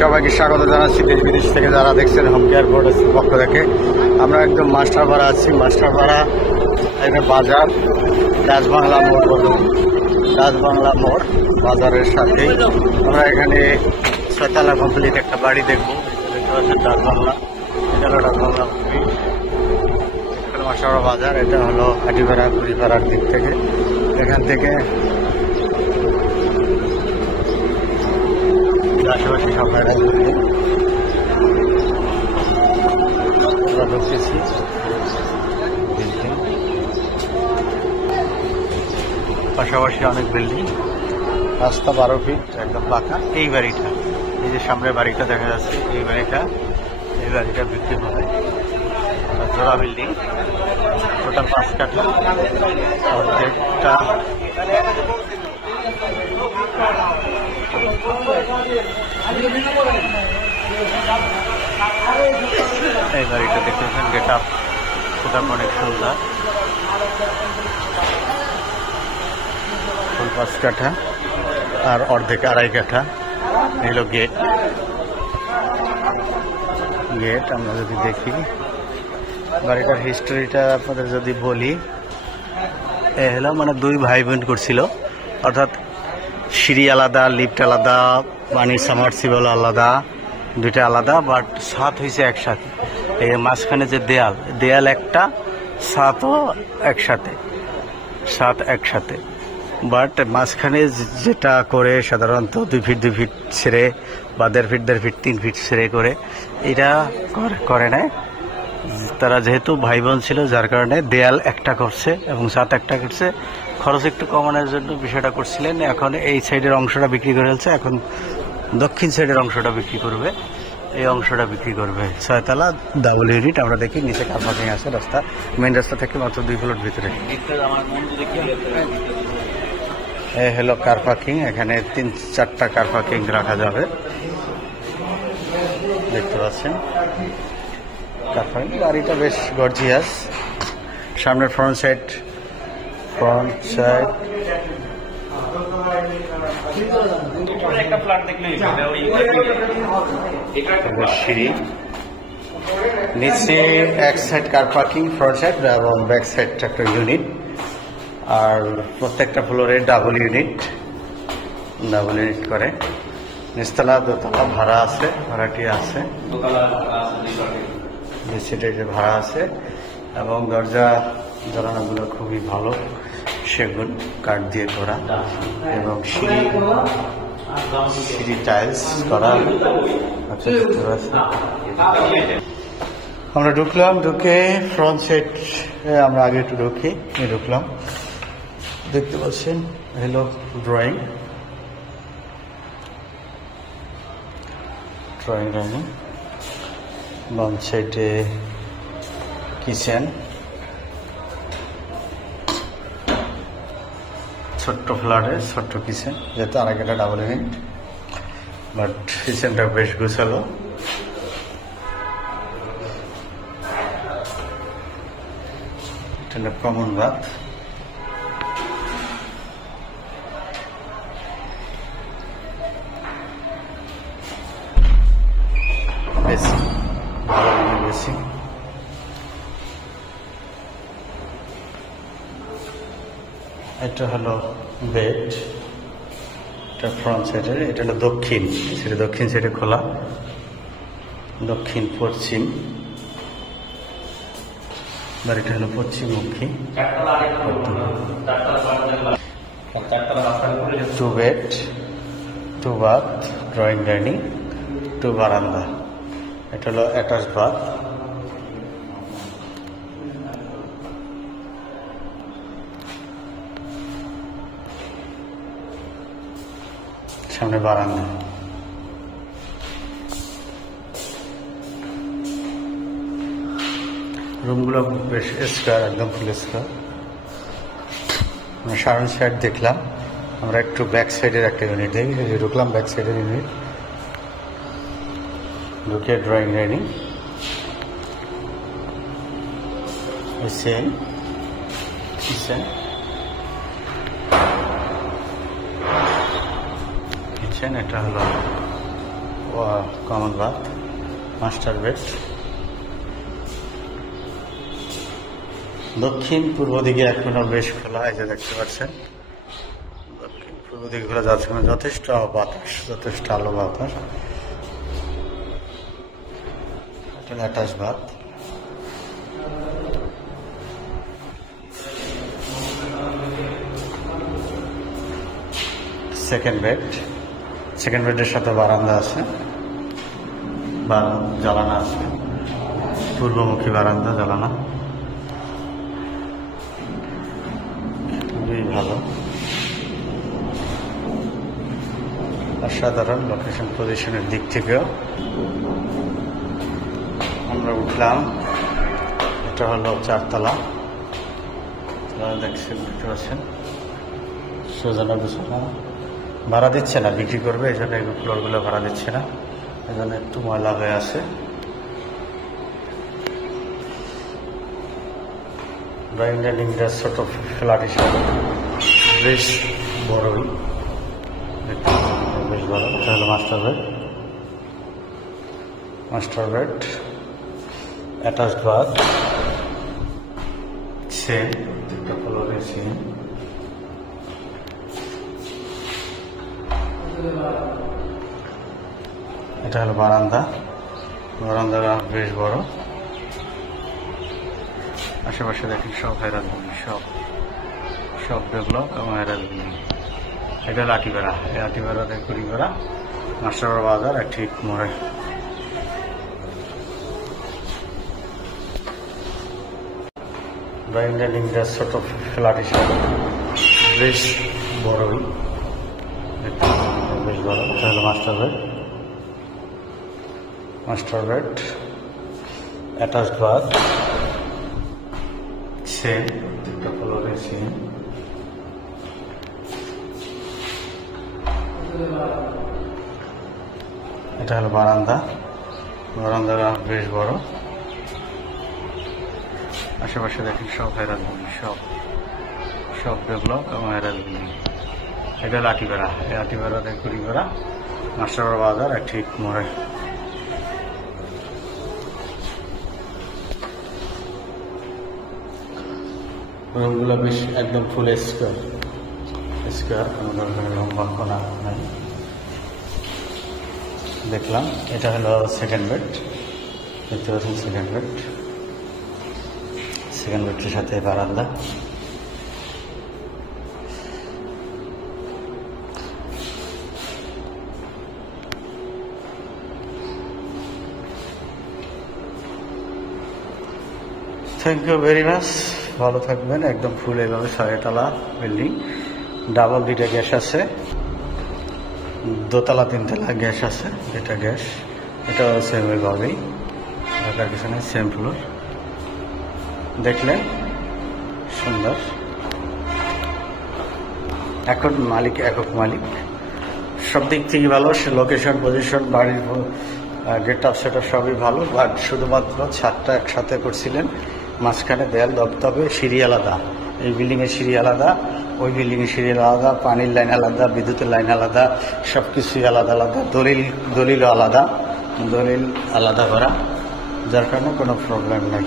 সবাইকে স্বাগত জানাচ্ছি দেশ বিদেশ থেকে যারা দেখছেন হোম কেয়ার বোর্ডের পক্ষ থেকে। আমরা একদম মাস্টারপাড়া আছি। মাস্টারপাড়া একটা বাজার, রাজবাংলা মোড় বলুন, রাজবাংলা মোড় বাজারের সাথে আমরা এখানে 6 তলা কমপ্লিট একটা বাড়ি দেখবো। রাজবাংলা, এটা হলো রাজবাংলা মাস্টারপাড়া বাজার। এটা হলো হাটিপাড়া কুড়িপাড়ার দিক থেকে। এখান থেকে আশেপাশে সব জায়গায় আমরা ঢুকতেছি। পাশাপাশি অনেক বিল্ডিং, রাস্তা 12 ফিট একদম পাকা। এই বাড়িটা, এই যে সামনের বাড়িটা দেখা যাচ্ছে, এই বাড়িটা বিক্রি হবে। জোড়া বিল্ডিং, টোটাল 5 কাঠা। অর্ধেকটা এই বাড়িটা দেখতেছেন, গেট আপ অনেক সুন্দর। ফুল 5 কাঠা আর অর্ধেক 2.5 কাঠা। এলো গেট। আমরা যদি দেখি বাড়িটার হিস্টোরিটা আপনাদের যদি বলি, এ হলো মানে 2 ভাই বোন করছিল, অর্থাৎ সিঁড়ি আলাদা, লিফট আলাদা, পানির সাবমার্সিবল আলাদা, 2টা আলাদা, বাট ছাদ হয়েছে একসাথে। এই মাঝখানে যে দেয়াল একটা, ছাদও একসাথে, ছাদ একসাথে। বাট মাঝখানে যেটা করে সাধারণত 2 ফিট 2 ফিট ছেড়ে বা 1.5 ফিট 1.5 ফিট 3 ফিট ছেড়ে করে, এটা করে নেয়। তারা যেহেতু ভাই বোন ছিল, যার কারণে দেয়াল একটা করছে এবং ছাদ একটা করছে। খরচ একটু কমানোর জন্য বিষয়টা করছিলেন। এখন এই সাইডের অংশটা বিক্রি করে ফেলছে, এখন দক্ষিণ সাইডের অংশটা বিক্রি করবে। এই অংশটা বিক্রি করবে। 6 তলা ডাবল ইউনিট। আমরা দেখি নিচে কার পার্কিং আছে, রাস্তা মেইন রাস্তা থেকে মাত্র 2 ফ্লোর ভিতরে। এই হলো কার পার্কিং। এখানে 3-4টা কার পার্কিং রাখা যাবে, দেখতে পাচ্ছেন। কার পার্কিং গাড়িটা বেশ গর্জিয়াস। সামনের ফ্রন্ট সাইড সিঁড়ি, নিচে এক side car parking, front side এবং ব্যাক সাইড একটা ইউনিট। আর প্রত্যেকটা ফ্লোরে ডাবল ইউনিট করে। নিচতলা 2তলা ভাড়া আছে, ভাড়াটি আছে, যে ভাড়া আছে। এবং দরজা জানালাগুলো খুবই ভালো, সেগুন কাঠ দিয়ে করা, এবং সিঁড়ি টাইলস করা। আচ্ছা, দেখতে পাচ্ছি। আমরা ঢুকে ফ্রন্ট সাইড আমরা আগে একটু ঢুকলাম। দেখতে পাচ্ছেন হলো ড্রয়িং ডাইনিং। বাম সাইডে কিচেন, ছোট্ট ফ্ল্যাটে ছোট্ট কিচেন, যেহেতু আরেকটা ডাবল ইউনিট, বাট কিচেনটা বেশ গুছালো। এটা কমন বাথ। এটা হলো বেড, এটা ফ্রন্ট সাইডের। এটা হলো দক্ষিণ সাইডে খোলা, দক্ষিণ পশ্চিম। বাড়িটা হলো পশ্চিমমুখী। 2 বেড, 2 বাথ, ড্রয়িং ডাইনিং, 2 বারান্দা। এটা হলো অ্যাটাচ বাথ। সামনে বারান্দা। রুমগুলো বেশ স্কোয়ার, একদম ফুল স্কোয়ার। সারাউন্ড সাইড দেখলাম। আমরা একটু ব্যাক সাইডের একটা ইউনিট দেখি, ঢুকলাম ব্যাক সাইডের ইউনিট। ঢুকে ড্রয়িং ডাইনিং, কিচেন, এটা হলো কমন বাথ, মাস্টার বেড। দক্ষিণ পূর্ব দিকে এখনো বেশ খোলা, এই যে দেখতে পাচ্ছেন দক্ষিণ পূর্ব দিকে খোলা যাচ্ছে, যথেষ্ট বাতাস, যথেষ্ট আলো বাতাস। এটা অ্যাটাচ বাথ। সেকেন্ড বেডের সাথে বারান্দা আছে, জ্বালানা আছে, পূর্বমুখী বারান্দা, জ্বালানা খুবই ভালো, অসাধারণ লোকেশন পজিশনের দিক থেকেও। আমরা উঠলাম, এটা হলো 4 তলা, দেখতে পাচ্ছেন সোজানো গুছানো। ভাড়া দিচ্ছে না, বিক্রি করবে, এই জন্য এই ফ্লোরগুলো ভাড়া দিচ্ছে না, এই জন্য একটু ময়লা হয়ে আছে। ড্রয়িং ডাইনিংটা ছোট ফ্ল্যাট হিসাবে বেশ বড়ই, বেশ বড়। এটা হলো master bed, attached bath, same, দুটো ফ্লোরে সেম। এটা হলো বারান্দা বেশ বড়। আশেপাশে দেখেন সব হেরাল বিল্ডিং, সব ডেভেলপ এবং হেরাল বিল্ডিং। এটা লাঠিপাড়া, লাঠিপাড়াতে কুড়িপাড়া মাস্টারপাড়া বাজার ঠিক মোড়ে। ড্রয়িং ডাইনিংটা ছোট ফ্ল্যাট হিসাবে বেশ বড়ই, বেশ বড়। এটা হলো master bed, attached bath, same, দুটো ফ্লোরে সেম। এটা হলো বারান্দা বেশ বড়। আশেপাশে দেখেন সব হেরাল বিল্ডিং, সব ডেভেলপ এবং হেরাল বিল্ডিং। এটা লাঠিপাড়াতে কুড়িপাড়া মাস্টারপাড়া বাজার ঠিক মোড়ে। রুমগুলো বেশ একদম ফুল স্কোয়ার, কোনো ধরনের লম্বা কোনা নাই। দেখলাম এটা হলো সেকেন্ড বেড, দেখতে পাচ্ছেন সেকেন্ড বেডের সাথে বারান্দা। থ্যাংক ইউ ভেরি মাচ, ভালো থাকবেন। একদম ফুল এইভাবে 6 তলা বিল্ডিং, ডাবল 2টা গ্যাস আছে, 2 তলা 3 তলা গ্যাস আছে, এটা গ্যাস, এটাও সেম ওইভাবেই, ঢাকার পিছনে সেম ফ্লোর। দেখলেন সুন্দর, একক মালিক, সব দিক থেকে ভালো, লোকেশন পজিশন, বাড়ির গেট আপ সেটা সবই ভালো। বাট শুধুমাত্র ছাদটা একসাথে করছিলেন, মাঝখানে দেয়াল, তবে সিঁড়ি আলাদা, এই বিল্ডিংয়ের সিঁড়ি আলাদা, ওই বিল্ডিংয়ের সিঁড়ি আলাদা, পানির লাইন আলাদা, বিদ্যুতের লাইন আলাদা, সব কিছুই আলাদা, দলিলও আলাদা, দলিল আলাদা করা, যার কারণে কোনো প্রবলেম নেই।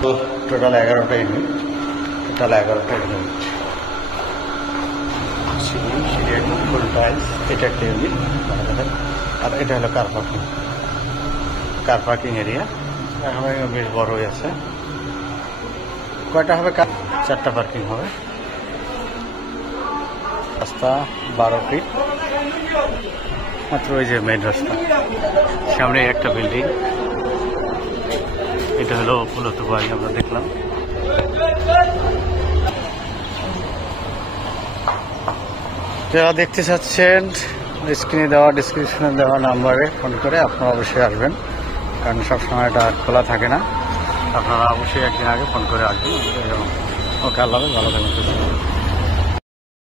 তো টোটাল 11টা ইউনিট, সিঁড়ি একদম ফুল টাইলস। এটা একটা ইউনিট, আর এটা হলো কার পার্কিং এরিয়া, বেশ বড়ই আছে। কয়টা হবে? 4টা পার্কিং হবে। রাস্তা 12 ফিট মাত্র, ওই যে মেইন রাস্তা, সামনে একটা বিল্ডিং। এটা হলো মূলত বাড়ি, আমরা দেখলাম। যারা দেখতে চাচ্ছেন, স্ক্রিনে দেওয়া, ডিসক্রিপশনে দেওয়া নাম্বারে ফোন করে আপনারা অবশ্যই আসবেন, কারণ সবসময় এটা খোলা থাকে না। আপনারা অবশ্যই একদিন আগে ফোন করে আসবেন। ওকে, আল্লাহ, ভালো থাকবেন।